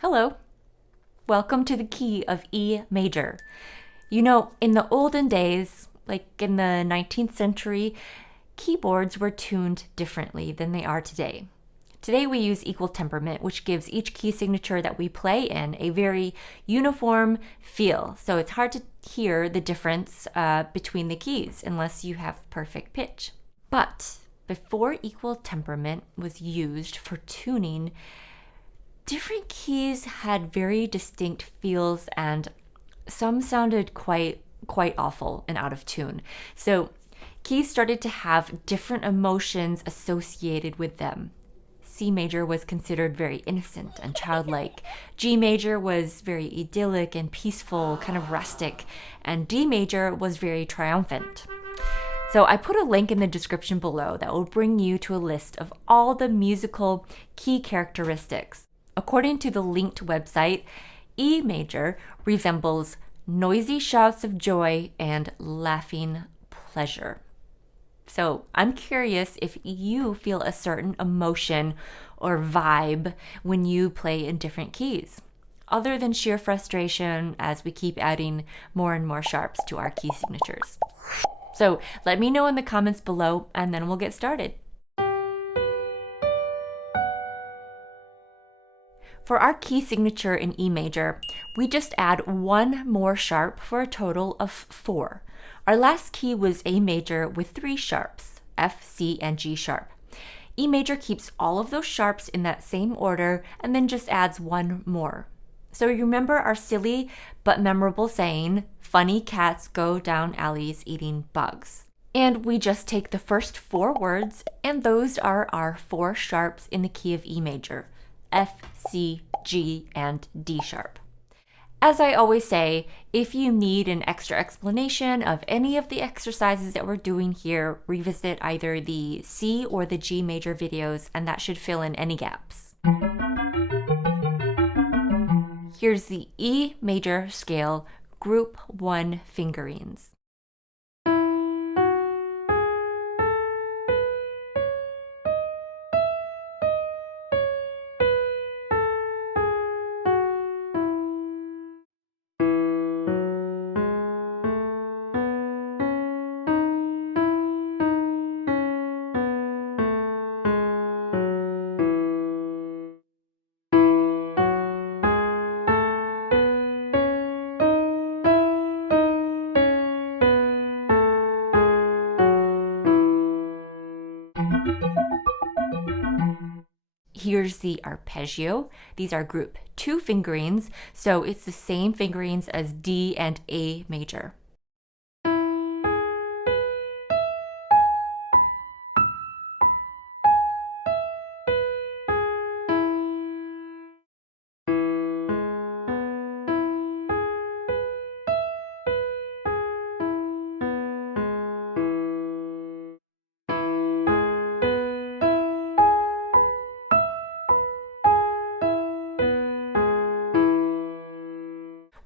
Hello. Welcome to the key of E major. You know, in the olden days, like in the 19th century, keyboards were tuned differently than they are today. Today we use equal temperament, which gives each key signature that we play in a very uniform feel. So it's hard to hear the difference between the keys unless you have perfect pitch. But before equal temperament was used for tuning, different keys had very distinct feels and some sounded quite awful and out of tune. So keys started to have different emotions associated with them. C major was considered very innocent and childlike. G major was very idyllic and peaceful, kind of rustic, and D major was very triumphant. So I put a link in the description below that will bring you to a list of all the musical key characteristics. According to the linked website, E major resembles noisy shouts of joy and laughing pleasure. So I'm curious if you feel a certain emotion or vibe when you play in different keys, other than sheer frustration as we keep adding more and more sharps to our key signatures. So let me know in the comments below and then we'll get started. For our key signature in E major, we just add one more sharp for a total of 4. Our last key was A major with 3 sharps, F, C, and G sharp. E major keeps all of those sharps in that same order and then just adds one more. So you remember our silly but memorable saying, funny cats go down alleys eating bugs. And we just take the first 4 words and those are our 4 sharps in the key of E major. F, C, G, and D sharp. As I always say, if you need an extra explanation of any of the exercises that we're doing here, revisit either the C or the G major videos, and that should fill in any gaps. Here's the E major scale, group 1 fingerings. Here's the arpeggio. These are group 2 fingerings, so it's the same fingerings as D and A major.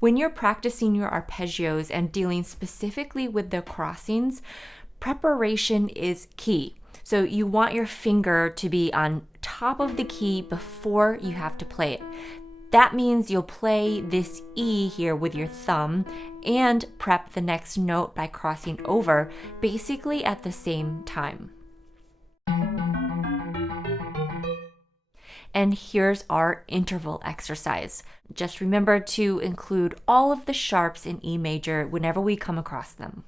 When you're practicing your arpeggios and dealing specifically with the crossings, preparation is key. So you want your finger to be on top of the key before you have to play it. That means you'll play this E here with your thumb and prep the next note by crossing over, basically at the same time. And here's our interval exercise. Just remember to include all of the sharps in E major whenever we come across them.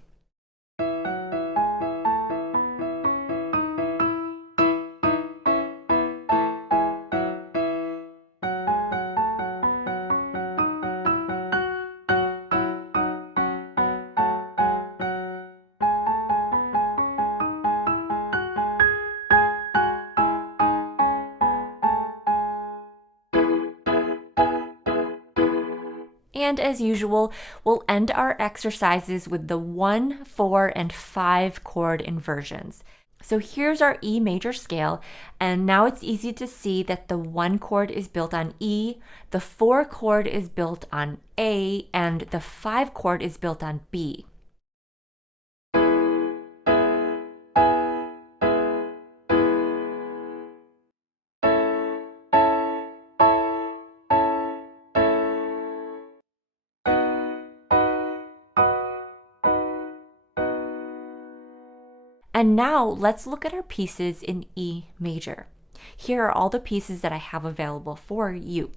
And as usual, we'll end our exercises with the 1, 4, and 5 chord inversions. So here's our E major scale, and now it's easy to see that the 1 chord is built on E, the 4 chord is built on A, and the 5 chord is built on B. And now let's look at our pieces in E major. Here are all the pieces that I have available for you.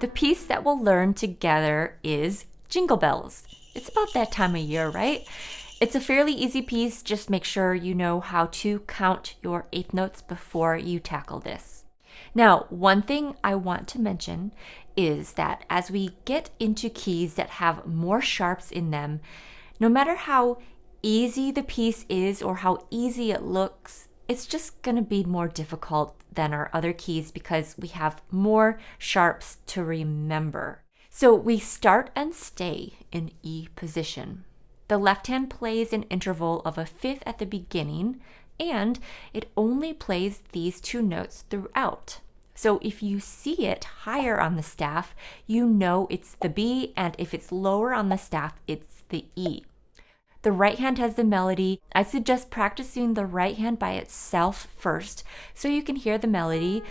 The piece that we'll learn together is Jingle Bells. It's about that time of year, right? It's a fairly easy piece, just make sure you know how to count your eighth notes before you tackle this. Now, one thing I want to mention is that as we get into keys that have more sharps in them, no matter how easy the piece is or how easy it looks, it's just going to be more difficult than our other keys because we have more sharps to remember. So we start and stay in E position. The left hand plays an interval of a fifth at the beginning, and it only plays these two notes throughout. So if you see it higher on the staff, you know it's the B, and if it's lower on the staff, it's the E. The right hand has the melody. I suggest practicing the right hand by itself first so you can hear the melody.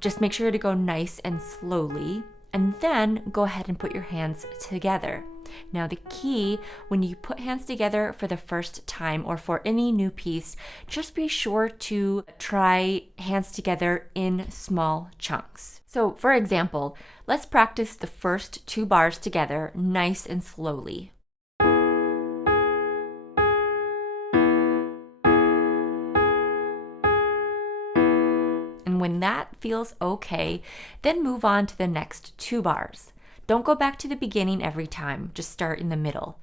Just make sure to go nice and slowly, and then go ahead and put your hands together. Now the key, when you put hands together for the first time or for any new piece, just be sure to try hands together in small chunks. So for example, let's practice the first two bars together nice and slowly. And when that feels okay, then move on to the next two bars. Don't go back to the beginning every time, just start in the middle.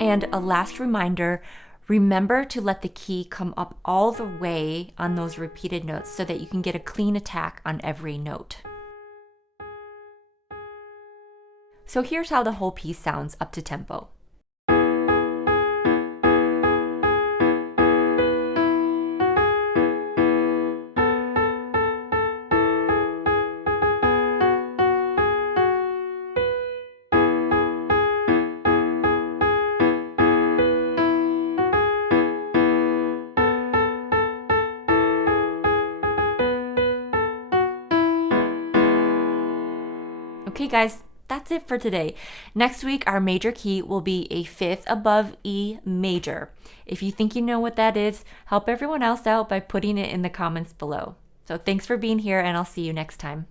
And a last reminder, remember to let the key come up all the way on those repeated notes so that you can get a clean attack on every note. So here's how the whole piece sounds up to tempo. Okay guys, that's it for today. Next week, our major key will be a fifth above E major. If you think you know what that is, help everyone else out by putting it in the comments below. So thanks for being here, and I'll see you next time.